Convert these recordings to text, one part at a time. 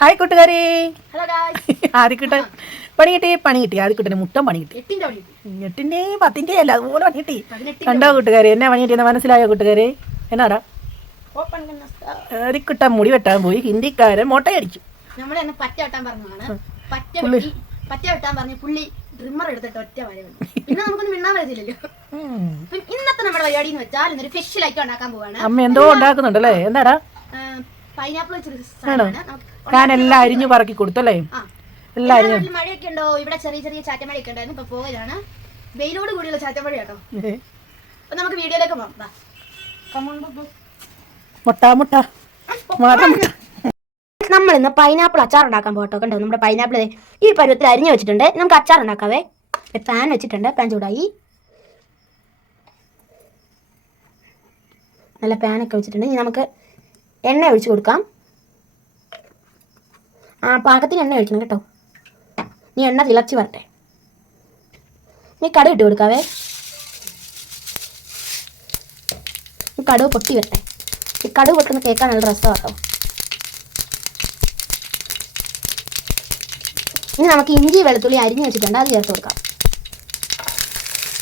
Hi കൂട്ടുകാരി. Hello guys. ആദ്യക്കിട്ട് പണി കിട്ടി ആദ്യക്കിട്ടന് മുട്ടം പണി കിട്ടി. 8ന്റെയും 10ന്റെയും അല്ല, അതുപോലെ പണി കിട്ടി. കണ്ടോ കൂട്ടുകാരി, എന്നാ പണി കിട്ടിയെന്ന് മനസ്സിലായോ കൂട്ടുകാരി? എന്നാടാ ആദ്യക്കിട്ട മുടി വെട്ടാൻ പോയി ഹിന്ദിക്കാരൻ മൊട്ടയടിച്ചു. നമ്മളെ പറ്റ വെട്ടാൻ പറഞ്ഞതാണ്. പറ്റ വെട്ടാൻ പറഞ്ഞ പുള്ളി ട്രിമ്മർ എടുത്തിട്ട് ഒറ്റ വരവ്. പിന്നെ നമുക്കൊന്നും മിണ്ടാൻ പറ്റില്ലല്ലോ. ഇന്നത്തെ നമ്മുടെ പരിപാടി എന്ന് വെച്ചാൽ ഇന്നൊരു സ്പെഷ്യൽ ഐറ്റം ഉണ്ടാക്കാൻ പോവാണ്. അമ്മ എന്തോ ഉണ്ടാക്കുന്നുണ്ടല്ലേ? എന്താടാ? പൈനാപ്പിൾ ഞാൻ എല്ലാം അരിഞ്ഞു പറക്കി കൊടുത്തല്ലേ? എല്ലാം അരിഞ്ഞു. മഴയൊക്കെ ഉണ്ടോ? ഇവിടെ ചെറിയ ചെറിയ ചാറ്റമഴയൊക്കെ ഉണ്ടായിരുന്നു. ഇപ്പൊ പോയതാണ്. വെയിലോട് കൂടിയുള്ള ചാറ്റമഴ കേട്ടോ. അപ്പൊ നമുക്ക് വീഡിയോയിലേക്ക് പോകാം. നമ്മൾ ഇന്ന് പൈനാപ്പിൾ അച്ചാർ ഉണ്ടാക്കാൻ പോകട്ടോ. കണ്ടോ, നമ്മുടെ പൈനാപ്പിൾ ഈ പരുവത്തിൽ അരിഞ്ഞു വെച്ചിട്ടുണ്ട്. നമുക്ക് അച്ചാർ ഉണ്ടാക്കാവേ. പാൻ വെച്ചിട്ടുണ്ട്. പാൻ ചൂടായി. നല്ല പാനൊക്കെ വെച്ചിട്ടുണ്ട്. ഇനി നമുക്ക് എണ്ണ ഒഴിച്ച് കൊടുക്കാം. പാകത്തിന് എണ്ണ ഒഴിക്കണം കേട്ടോ. ഇനി എണ്ണ തിളച്ച് വരട്ടെ. ഇനി കടുക് ഇട്ട് കൊടുക്കാവേ. കടുക് പൊട്ടി വരട്ടെ. ഈ കടുക് പൊട്ടുന്ന കേൾക്കാൻ നല്ല രസമാണ് കേട്ടോ. ഇനി നമുക്ക് ഇഞ്ചി വെളുത്തുള്ളി അരിഞ്ഞ് വെച്ചിട്ടുണ്ട്, അത് ചേർത്ത് കൊടുക്കാം.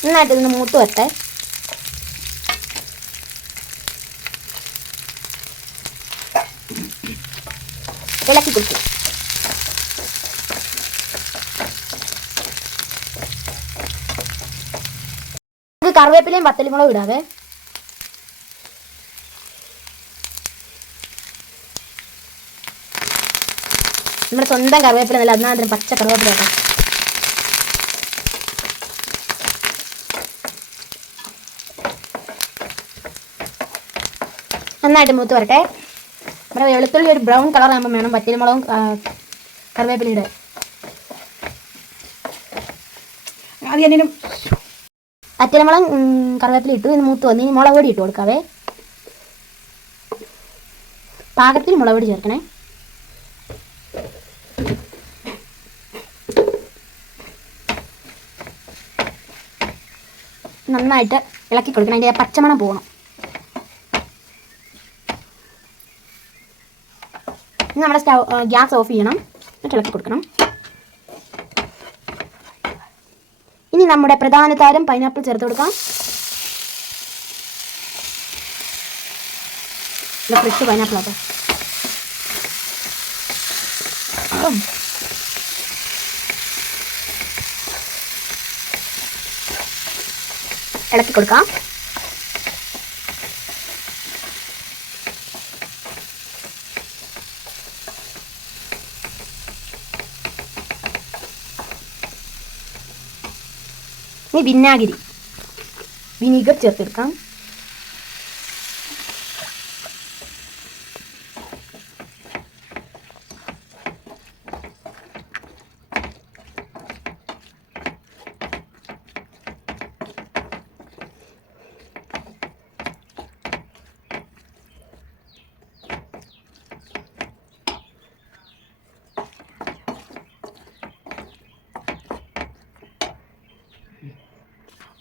നന്നായിട്ട് ഇതിന് മൂത്ത് വരട്ടെ. ഇളക്കി കൊടുക്കും. നമുക്ക് കറിവേപ്പിലയും വത്തലിമുളകും ഇടാവേ. നമ്മുടെ സ്വന്തം കറിവേപ്പില നല്ല അതിനകത്ത് പച്ച കറിവേപ്പില കേട്ടോ. നന്നായിട്ട് മൂത്ത് വരട്ടെ. നമ്മുടെ വെളുത്തുള്ളി ഒരു ബ്രൗൺ കളർ ആകുമ്പോൾ വേണം വറ്റൽമുളകും കറിവേപ്പില ഇടാൻ. വറ്റൽമുളകും കറിവേപ്പില ഇട്ടു. ഇന്ന് മൂത്ത് വന്ന് ഇനി മുളക് പൊടി ഇട്ട് കൊടുക്കാവേ. പാകത്തിന് മുളക് പൊടി ചേർക്കണേ. നന്നായിട്ട് ഇളക്കി കൊടുക്കണം. അതിൻ്റെ പച്ചമണം പോകണം. ഇനി നമ്മുടെ ഗ്യാസ് ഓഫ് ചെയ്യണം. എന്നിട്ട് ഇളക്കി കൊടുക്കണം. ഇനി നമ്മുടെ പ്രധാന താരം പൈനാപ്പിൾ ചേർത്ത് കൊടുക്കാം. ഫ്രഷ് പൈനാപ്പിൾ ആട്ടോ. ഇളക്കി കൊടുക്കാം. ഇനി വിനീഗർ ചേർത്തെടുക്കാം.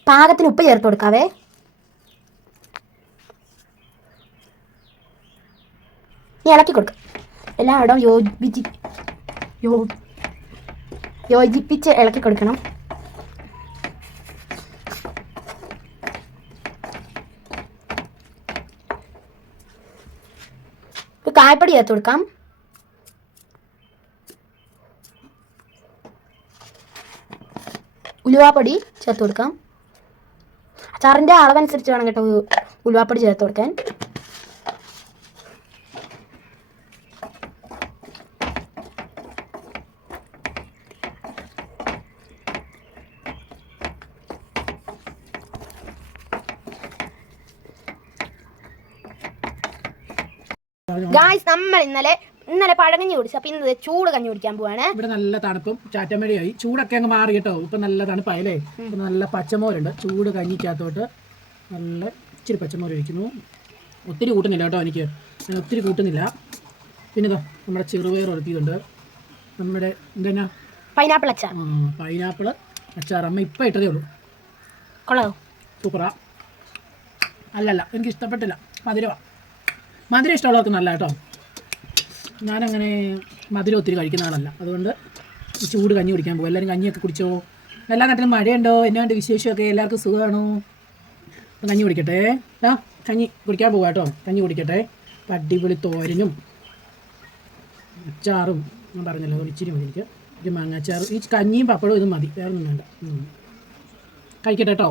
പാകത്തിന് ഉപ്പ് ചേർത്ത് കൊടുക്കാവേ. ഇളക്കി കൊടുക്കാം. എല്ലായിടവും യോജിപ്പിച്ച് ഇളക്കി കൊടുക്കണം. കായപ്പൊടി ചേർത്ത് കൊടുക്കാം. ഉലുവാപ്പൊടി ചേർത്ത് കൊടുക്കാം. അച്ചാറിൻ്റെ അളവനുസരിച്ച് വേണം കേട്ടോ ഉലുവാപ്പൊടി ചേർത്ത് കൊടുക്കാൻ. ഗായ്സ്, നമ്മൾ ഇന്നലെ പഴകഞ്ഞി കുടിച്ചു. അപ്പൊ ഇന്ന് ചൂട് കഞ്ഞി കുടിക്കാൻ പോവാണ്. ഇവിടെ നല്ല തണുപ്പും ചാറ്റമഴയായി. ചൂടൊക്കെ അങ്ങ് മാറി കേട്ടോ. ഇപ്പൊ നല്ല തണുപ്പായല്ലേ. നല്ല പച്ചമോരുണ്ട്. ചൂട് കഞ്ഞിക്കകത്തോട്ട് നല്ല ഇച്ചിരി പച്ചമോര് ഒഴിക്കുന്നു. ഒത്തിരി കൂട്ടുന്നില്ല കേട്ടോ. ഞാൻ ഒത്തിരി കൂട്ടുന്നില്ല. പിന്നെ ഇതാ നമ്മുടെ ചെറുപയർ ഉറപ്പിയുണ്ട്. നമ്മുടെ എന്താ പൈനാപ്പിൾ അച്ചാർ. പൈനാപ്പിൾ അച്ചാർ അമ്മ ഇപ്പം ഇട്ടതേ ഉള്ളൂ. കൊള്ളാമോ? സൂപ്പറാ. അല്ലല്ല, എനിക്ക് ഇഷ്ടപ്പെട്ടില്ല. മധുരം ഇഷ്ടമുള്ളവർക്ക് നല്ല കേട്ടോ. ഞാനങ്ങനെ മധുരം ഒത്തിരി കഴിക്കുന്ന ആളല്ല. അതുകൊണ്ട് ചൂട് കഞ്ഞി കുടിക്കാൻ പോകും. എല്ലാവരും കഞ്ഞിയൊക്കെ കുടിച്ചോ? എല്ലാ നാട്ടിലും മഴയുണ്ടോ? എന്നാണ്ട് വിശേഷമൊക്കെ? എല്ലാവർക്കും സുഖമാണോ? കഞ്ഞി കുടിക്കട്ടെ. കഞ്ഞി കുടിക്കാൻ പോകാം കേട്ടോ. കഞ്ഞി കുടിക്കട്ടെ. അടിപൊളി തോരനും അച്ചാറും ഞാൻ പറഞ്ഞല്ലോ, ഇച്ചിരി മതി എനിക്ക്. ഒരു മാങ്ങാച്ചാറും ഈ കഞ്ഞിയും പപ്പടവും ഇതും മതി, വേറെ ഒന്നും വേണ്ട. കഴിക്കട്ടെ കേട്ടോ.